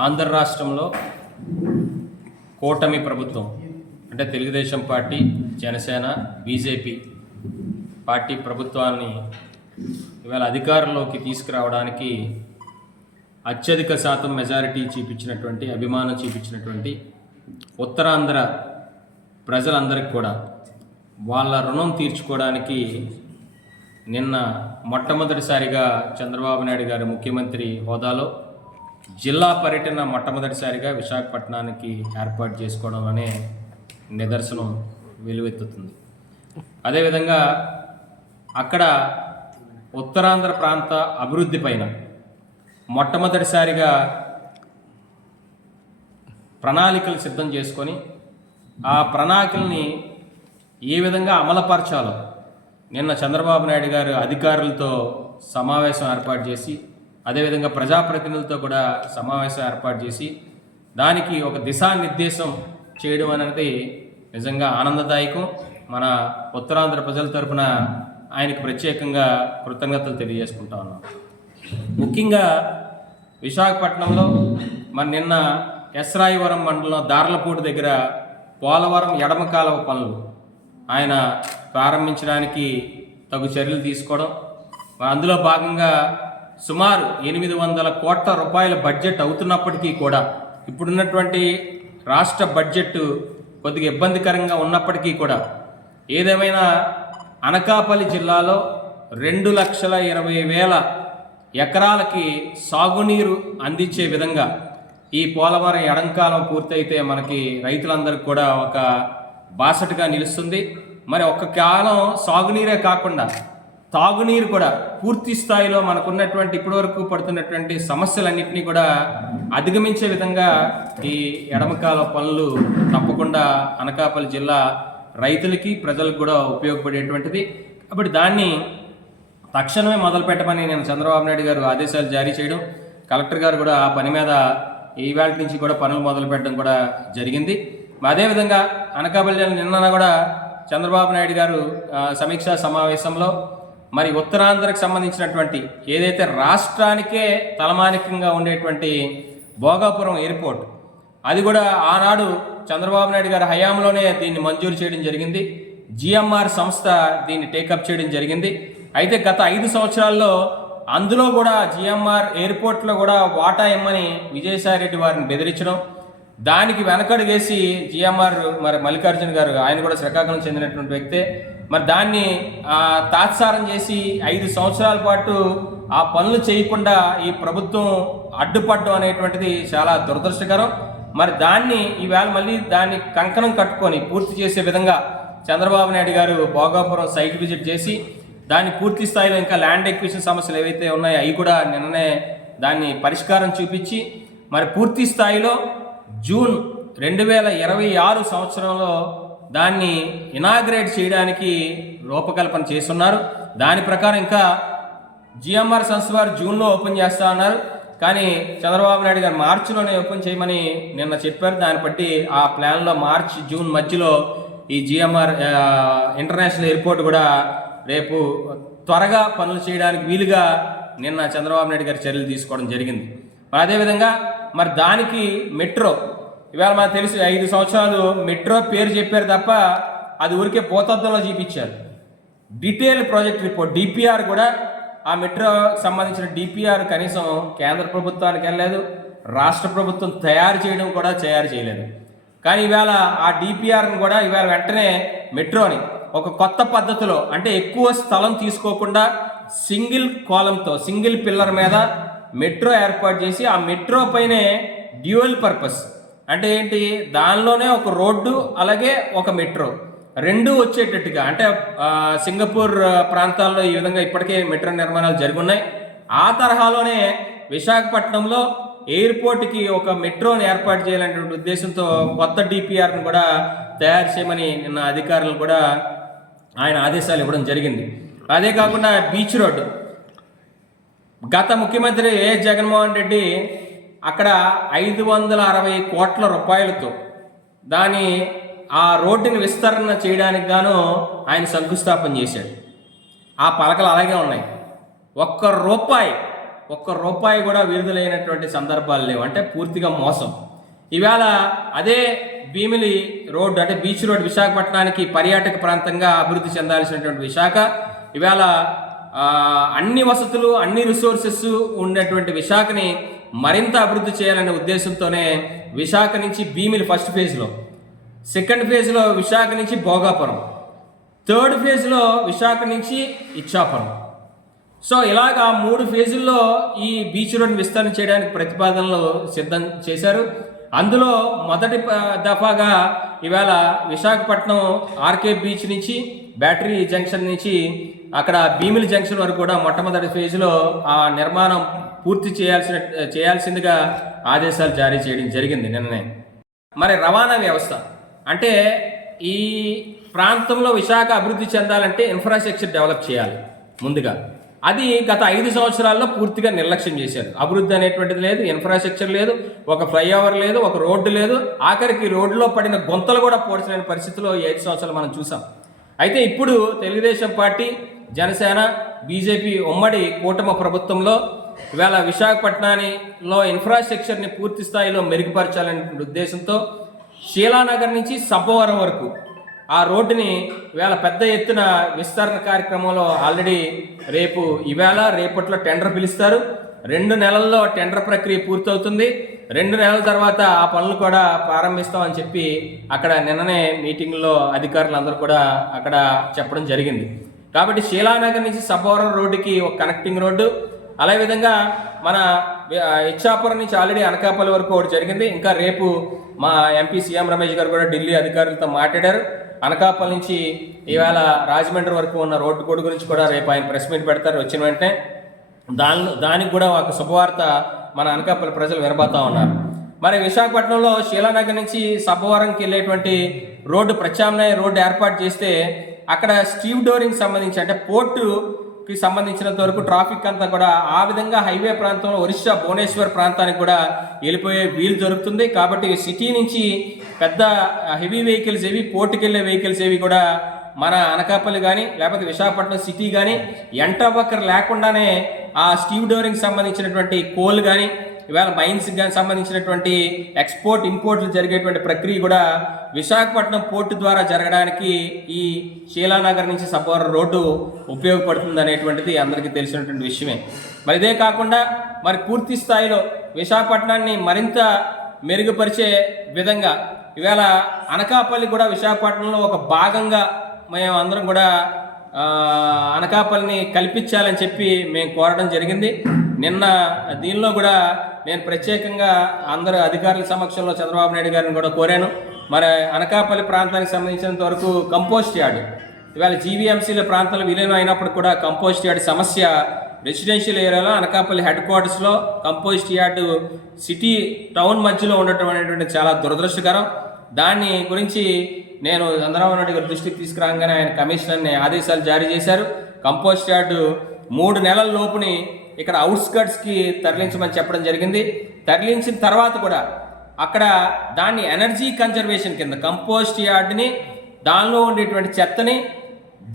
ఆంధ్ర రాష్ట్రంలో కూటమి ప్రభుత్వం అంటే Telugu Desam party, Janasena, BJP party ప్రభుత్వాన్ని ఇవాళ అధికారంలోకి తీసుకురావడానికి అత్యధిక శాతం మెజారిటీ చూపించినటువంటి, అభిమానం చూపించినటువంటి ఉత్తరాంధ్ర ప్రజలందరికీ కూడా వాళ్ళ రుణం తీర్చుకోవడానికి నిన్న మొట్టమొదటిసారిగా చంద్రబాబు నాయుడు గారు ముఖ్యమంత్రి హోదాలో జిల్లా పర్యటన మొట్టమొదటిసారిగా విశాఖపట్నానికి ఏర్పాటు చేసుకోవడం అనే నిదర్శనం వెలువెత్తుతుంది. అదేవిధంగా అక్కడ ఉత్తరాంధ్ర ప్రాంత అభివృద్ధి పైన మొట్టమొదటిసారిగా ప్రణాళికలు సిద్ధం చేసుకొని ఆ ప్రణాళికల్ని ఏ విధంగా అమలుపరచాలో నిన్న చంద్రబాబు నాయుడు గారు అధికారులతో సమావేశం ఏర్పాటు చేసి, అదేవిధంగా ప్రజాప్రతినిధులతో కూడా సమావేశం ఏర్పాటు చేసి దానికి ఒక దిశానిర్దేశం చేయడం అనేది నిజంగా ఆనందదాయకం. మన ఉత్తరాంధ్ర ప్రజల తరఫున ఆయనకు ప్రత్యేకంగా కృతజ్ఞతలు తెలియజేసుకుంటా ఉన్నాం. ముఖ్యంగా విశాఖపట్నంలో నిన్న ఎస్రాయివరం మండలం దార్లపూడి దగ్గర పోలవరం ఎడమ కాలువ పనులు ఆయన ప్రారంభించడానికి తగు చర్యలు తీసుకోవడం, అందులో భాగంగా సుమారు 800 కోట్ల రూపాయల బడ్జెట్ అవుతున్నప్పటికీ కూడా ఇప్పుడున్నటువంటి రాష్ట్ర బడ్జెట్ కొద్దిగా ఇబ్బందికరంగా ఉన్నప్పటికీ కూడా ఏదేమైనా అనకాపల్లి జిల్లాలో 2,20,000 ఎకరాలకి సాగునీరు అందించే విధంగా ఈ పోలవరం ఎడంకాలం పూర్తయితే మనకి రైతులందరికీ కూడా ఒక బాసటగా నిలుస్తుంది. మరి ఒక్క కాలం సాగునీరే కాకుండా తాగునీరు కూడా పూర్తి స్థాయిలో మనకున్నటువంటి ఇప్పటివరకు పడుతున్నటువంటి సమస్యలన్నింటినీ కూడా అధిగమించే విధంగా ఈ ఎడమకాల పనులు తప్పకుండా అనకాపల్లి జిల్లా రైతులకి, ప్రజలకు కూడా ఉపయోగపడేటువంటిది. కాబట్టి దాన్ని తక్షణమే మొదలు పెట్టమని నేను చంద్రబాబు నాయుడు గారు ఆదేశాలు జారీ చేయడం, కలెక్టర్ గారు కూడా ఆ పని మీద ఈవేళ నుంచి కూడా పనులు మొదలు పెట్టడం కూడా జరిగింది. అదేవిధంగా అనకాపల్లి జిల్లా నిన్న కూడా చంద్రబాబు నాయుడు గారు సమీక్షా సమావేశంలో మరి ఉత్తరాంధ్రకు సంబంధించినటువంటి ఏదైతే రాష్ట్రానికే తలమానికంగా ఉండేటువంటి భోగాపురం ఎయిర్పోర్ట్, అది కూడా ఆనాడు చంద్రబాబు నాయుడు గారి హయాంలోనే దీన్ని మంజూరు చేయడం జరిగింది. జిఎంఆర్ సంస్థ దీన్ని టేకప్ చేయడం జరిగింది. అయితే గత 5 సంవత్సరాల్లో అందులో కూడా జిఎంఆర్ ఎయిర్పోర్ట్లో కూడా వాటా ఇమ్మని విజయసాయిరెడ్డి వారిని బెదిరించడం, దానికి వెనకడుగేసి జిఎంఆర్ మరి మల్లికార్జున గారు, ఆయన కూడా శ్రీకాకుళం చెందినటువంటి వ్యక్తే, మరి దాన్ని తాత్సారం చేసి 5 సంవత్సరాల పాటు ఆ పనులు చేయకుండా ఈ ప్రభుత్వం అడ్డుపడడం అనేటువంటిది చాలా దురదృష్టకరం. మరి దాన్ని ఈవేళ మళ్ళీ దాన్ని కంకణం కట్టుకొని పూర్తి చేసే విధంగా చంద్రబాబు నాయుడు గారు భోగాపురం సైట్ విజిట్ చేసి దాన్ని పూర్తి స్థాయిలో ఇంకా ల్యాండ్ ఎక్విజిషన్ సమస్యలు ఏవైతే ఉన్నాయో అవి కూడా నిన్ననే దాన్ని పరిష్కారం చూపించి మరి పూర్తి స్థాయిలో జూన్ 2026 సంవత్సరంలో దాన్ని ఇనాగ్రేట్ చేయడానికి రూపకల్పన చేస్తున్నారు. దాని ప్రకారం ఇంకా జిఎంఆర్ సంస్థ వారు జూన్లో ఓపెన్ చేస్తా ఉన్నారు, కానీ చంద్రబాబు నాయుడు గారు మార్చిలోనే ఓపెన్ చేయమని నిన్న చెప్పారు. దాన్ని బట్టి ఆ ప్లాన్లో మార్చి జూన్ మధ్యలో ఈ జిఎంఆర్ ఇంటర్నేషనల్ ఎయిర్పోర్ట్ కూడా రేపు త్వరగా పనులు చేయడానికి వీలుగా నిన్న చంద్రబాబు నాయుడు గారు చర్యలు తీసుకోవడం జరిగింది. అదేవిధంగా మరి దానికి మెట్రో, ఇవాళ మనకు తెలిసి 5 సంవత్సరాలు మెట్రో పేరు చెప్పారు తప్ప అది ఊరికే పోతద్దంలో చూపించారు. డీటెయిల్ ప్రాజెక్ట్ రిపోర్ట్ డిపిఆర్ కూడా, ఆ మెట్రో సంబంధించిన డిపిఆర్ కనీసం కేంద్ర ప్రభుత్వానికి వెళ్ళలేదు, రాష్ట్ర ప్రభుత్వం తయారు చేయడం కూడా చేయలేదు. కానీ ఇవాళ ఆ డిపిఆర్ని కూడా ఇవాళ వెంటనే మెట్రోని ఒక కొత్త పద్ధతిలో, అంటే ఎక్కువ స్థలం తీసుకోకుండా సింగిల్ కాలంతో, సింగిల్ పిల్లర్ మీద మెట్రో ఏర్పాటు చేసి ఆ మెట్రో పైనే డ్యూయల్ పర్పస్ అంటే ఏంటి, దానిలోనే ఒక రోడ్డు అలాగే ఒక మెట్రో రెండూ వచ్చేటట్టుగా, అంటే సింగపూర్ ప్రాంతాల్లో ఈ విధంగా ఇప్పటికే మెట్రో నిర్మాణాలు జరుగున్నాయి. ఆ తరహాలోనే విశాఖపట్నంలో ఎయిర్పోర్ట్కి ఒక మెట్రోని ఏర్పాటు చేయాలనేటువంటి ఉద్దేశంతో కొత్త డిపిఆర్ను కూడా తయారు చేయమని నిన్న అధికారులు కూడా ఆయన ఆదేశాలు ఇవ్వడం జరిగింది. అదే కాకుండా బీచ్ రోడ్డు, గత ముఖ్యమంత్రి వైఎస్ జగన్మోహన్ రెడ్డి అక్కడ 560 కోట్ల రూపాయలతో ఆ రోడ్డుని విస్తరణ చేయడానికి గాను ఆయన శంకుస్థాపన చేశాడు. ఆ పలకలు అలాగే ఉన్నాయి. ఒక్క రూపాయి ఒక్క రూపాయి కూడా విడుదలైనటువంటి సందర్భాలు లేవు. అంటే పూర్తిగా మోసం. ఇవాళ అదే భీమిలి రోడ్ అంటే బీచ్ రోడ్ విశాఖపట్నానికి పర్యాటక ప్రాంతంగా అభివృద్ధి చెందాల్సినటువంటి విశాఖ ఇవాళ అన్ని వసతులు అన్ని రిసోర్సెస్ ఉన్నటువంటి విశాఖని మరింత అభివృద్ధి చేయాలనే ఉద్దేశంతోనే విశాఖ నుంచి భీమిలి ఫస్ట్ ఫేజ్లో, సెకండ్ ఫేజ్లో విశాఖ నుంచి భోగాపురం, థర్డ్ ఫేజ్లో విశాఖ నుంచి ఇచ్చాపురం. సో ఇలాగా 3 ఫేజుల్లో ఈ బీచ్ రోడ్ని విస్తరణ చేయడానికి ప్రతిపాదనలు సిద్ధం చేశారు. అందులో మొదటి దఫాగా ఇవాళ విశాఖపట్నం ఆర్కే బీచ్ నుంచి బ్యాటరీ జంక్షన్ నుంచి అక్కడ భీమిలి జంక్షన్ వరకు కూడా మొట్టమొదటి ఫేజ్లో ఆ నిర్మాణం పూర్తి చేయాల్సిందిగా ఆదేశాలు జారీ చేయడం జరిగింది నిన్ననే. మరి రవాణా వ్యవస్థ అంటే ఈ ప్రాంతంలో విశాఖ అభివృద్ధి చెందాలంటే ఇన్ఫ్రాస్ట్రక్చర్ డెవలప్ చేయాలి ముందుగా. అది గత 5 సంవత్సరాల్లో పూర్తిగా నిర్లక్ష్యం చేశారు. అభివృద్ధి అనేటువంటిది లేదు, ఇన్ఫ్రాస్ట్రక్చర్ లేదు, ఒక ఫ్లైఓవర్ లేదు, ఒక రోడ్డు లేదు, ఆఖరికి రోడ్డులో పడిన గుంతలు కూడా పోడ్చలేని పరిస్థితిలో 5 సంవత్సరాలు మనం చూసాం. అయితే ఇప్పుడు తెలుగుదేశం పార్టీ, జనసేన, బీజేపీ ఉమ్మడి కూటమి ప్రభుత్వంలో ఇవాళ విశాఖపట్నానిలో ఇన్ఫ్రాస్ట్రక్చర్ని పూర్తి స్థాయిలో మెరుగుపరచాలనే ఉద్దేశంతో శీలానగర్ నుంచి సబ్బవరం వరకు ఆ రోడ్డుని ఇవాళ పెద్ద ఎత్తున విస్తరణ కార్యక్రమంలో ఆల్రెడీ రేపట్లో టెండర్ పిలుస్తారు. 2 నెలల్లో టెండర్ ప్రక్రియ పూర్తవుతుంది. 2 నెలల తర్వాత ఆ పనులు కూడా ప్రారంభిస్తామని చెప్పి అక్కడ నిన్ననే మీటింగ్లో అధికారులందరూ కూడా అక్కడ చెప్పడం జరిగింది. కాబట్టి శీలానగర్ నుంచి సబ్బవరం రోడ్డుకి ఒక కనెక్టింగ్ రోడ్డు, అదే విధంగా మన ఇచ్చాపురం నుంచి ఆల్రెడీ అనకాపల్లి వరకు ఒకటి జరిగింది. ఇంకా రేపు మా ఎంపీ సీఎం రమేష్ గారు కూడా ఢిల్లీ అధికారులతో మాట్లాడారు. అనకాపల్లి నుంచి ఇవాళ రాజమండ్రి వరకు ఉన్న రోడ్డు కోడ్ గురించి కూడా రేపు ఆయన ప్రెస్ మీట్ పెడతారు. వచ్చిన వెంటనే దానికి కూడా ఒక శుభవార్త మన అనకాపల్లి ప్రజలు వినబోతా ఉన్నారు. మరి విశాఖపట్నంలో శీలానగర్ నుంచి సబ్బవరంకి వెళ్ళేటువంటి రోడ్డు ప్రత్యామ్నాయ రోడ్డు ఏర్పాటు చేస్తే అక్కడ స్టీవ్ డోరింగ్ సంబంధించి అంటే పోర్టుకి సంబంధించినంత వరకు ట్రాఫిక్ అంతా కూడా ఆ విధంగా హైవే ప్రాంతంలో ఒరిస్సా భువనేశ్వర్ ప్రాంతానికి కూడా వెళ్ళిపోయే వీలు దొరుకుతుంది. కాబట్టి సిటీ నుంచి పెద్ద హెవీ వెహికల్స్ ఏవి, పోర్టుకి వెళ్ళే వెహికల్స్ ఏవి కూడా మన అనకాపల్లి కానీ లేకపోతే విశాఖపట్నం సిటీ కానీ ఎంటవక్కర్ లేకుండానే ఆ స్టీవ్ డోరింగ్ సంబంధించినటువంటి కోల్ కానీ ఇవాళ మైన్స్కి కానీ సంబంధించినటువంటి ఎక్స్పోర్ట్ ఇంపోర్ట్లు జరిగేటువంటి ప్రక్రియ కూడా విశాఖపట్నం పోర్టు ద్వారా జరగడానికి ఈ శీలానగర్ నుంచి సబ్బవరం రోడ్డు ఉపయోగపడుతుంది అనేటువంటిది అందరికీ తెలిసినటువంటి విషయమే. మరి ఇదే కాకుండా మరి పూర్తి స్థాయిలో విశాఖపట్నాన్ని మరింత మెరుగుపరిచే విధంగా ఇవాళ అనకాపల్లి కూడా విశాఖపట్నంలో ఒక భాగంగా మేము అందరం కూడా అనకాపల్లిని కల్పించాలని చెప్పి మేము కోరడం జరిగింది. నిన్న దీనిలో కూడా నేను ప్రత్యేకంగా అందరు అధికారుల సమక్షంలో చంద్రబాబు నాయుడు గారిని కూడా కోరాను. మరి అనకాపల్లి ప్రాంతానికి సంబంధించినంత వరకు కంపోస్ట్ యార్డ్ ఇవాళ జీవీఎంసీల ప్రాంతాలు విలీనం అయినప్పుడు కూడా కంపోస్ట్ యార్డ్ సమస్య రెసిడెన్షియల్ ఏరియాలో అనకాపల్లి హెడ్ క్వార్టర్స్లో కంపోస్ట్ యార్డు సిటీ టౌన్ మధ్యలో ఉండటం అనేటువంటి చాలా దురదృష్టకరం. దాన్ని గురించి నేను చంద్రబాబు నాయుడు గారి దృష్టికి తీసుకురాగానే ఆయన కమిషనర్ని ఆదేశాలు జారీ చేశారు. కంపోస్ట్ యార్డు 3 నెలల లోపుని ఇక్కడ అవుట్స్కర్ట్స్కి తరలించమని చెప్పడం జరిగింది. తరలించిన తర్వాత కూడా అక్కడ దాన్ని ఎనర్జీ కన్జర్వేషన్ కింద కంపోస్ట్ యార్డ్ని దానిలో ఉండేటువంటి చెత్తని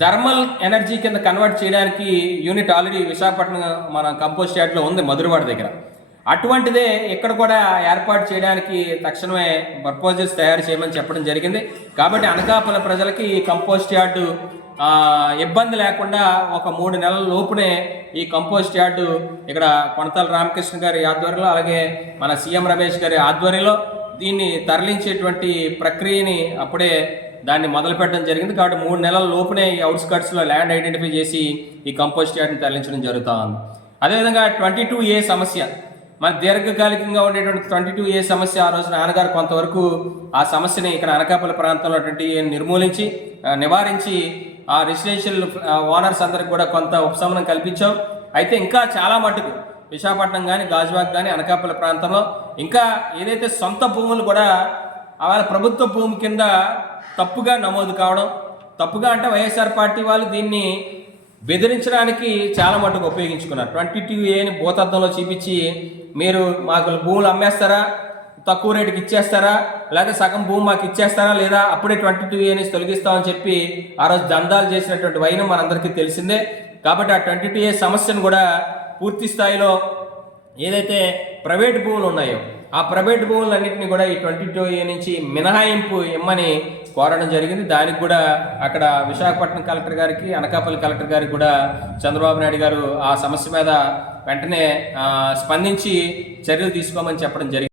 థర్మల్ ఎనర్జీ కింద కన్వర్ట్ చేయడానికి యూనిట్ ఆల్రెడీ విశాఖపట్నం మన కంపోస్ట్ యార్డ్లో ఉంది మధురవాడ దగ్గర. అటువంటిదే ఇక్కడ కూడా ఏర్పాటు చేయడానికి తక్షణమే ప్రపోజల్స్ తయారు చేయమని చెప్పడం జరిగింది. కాబట్టి అనకాపల్లి ప్రజలకి ఈ కంపోస్ట్ యార్డు ఇబ్బంది లేకుండా ఒక 3 నెలల లోపునే ఈ కంపోస్ట్ యార్డు ఇక్కడ కొనతాల రామకృష్ణ గారి ఆధ్వర్యంలో అలాగే మన సీఎం రమేష్ గారి ఆధ్వర్యంలో దీన్ని తరలించేటువంటి ప్రక్రియని అప్పుడే దాన్ని మొదలుపెట్టడం జరిగింది. కాబట్టి 3 నెలల లోపునే ఈ అవుట్స్కర్ట్స్లో ల్యాండ్ ఐడెంటిఫై చేసి ఈ కంపోస్ట్ యార్డ్ని తరలించడం జరుగుతూ ఉంది. అదేవిధంగా 22A సమస్య మన దీర్ఘకాలికంగా ఉండేటువంటి 22A సమస్య ఆ రోజు నాన్నగారు కొంతవరకు ఆ సమస్యని ఇక్కడ అనకాపల్లి ప్రాంతంలో 22A నిర్మూలించి నివారించి ఆ రెసిడెన్షియల్ ఓనర్స్ అందరికి కూడా కొంత ఉపశమనం కల్పించాం. అయితే ఇంకా చాలా మటుకు విశాఖపట్నం కానీ గాజువాక్ కానీ అనకాపల్లి ప్రాంతంలో ఇంకా ఏదైతే సొంత భూములు కూడా వాళ్ళ ప్రభుత్వ భూమి కింద తప్పుగా నమోదు కావడం, తప్పుగా అంటే వైఎస్ఆర్ పార్టీ వాళ్ళు దీన్ని బెదిరించడానికి చాలా మటుకు ఉపయోగించుకున్నారు. 22Aని భూతద్దంలో చూపించి మీరు మాకు భూములు అమ్మేస్తారా, తక్కువ రేటుకి ఇచ్చేస్తారా, లేదా సగం భూమి మాకు ఇచ్చేస్తారా, లేదా అప్పుడే 22Aని తొలగిస్తామని చెప్పి ఆ రోజు దందాలు చేసినటువంటి వైనం మనందరికీ తెలిసిందే. కాబట్టి ఆ 22A సమస్యను కూడా పూర్తి స్థాయిలో ఏదైతే ప్రైవేట్ భూములు ఉన్నాయో ఆ ప్రైవేట్ భూములన్నింటినీ కూడా ఈ 22A నుంచి మినహాయింపు ఇమ్మని కోరడం జరిగింది. దానికి కూడా అక్కడ విశాఖపట్నం కలెక్టర్ గారికి, అనకాపల్లి కలెక్టర్ గారికి కూడా చంద్రబాబు నాయుడు గారు ఆ సమస్య మీద వెంటనే స్పందించి చర్యలు తీసుకోమని చెప్పడం జరిగింది.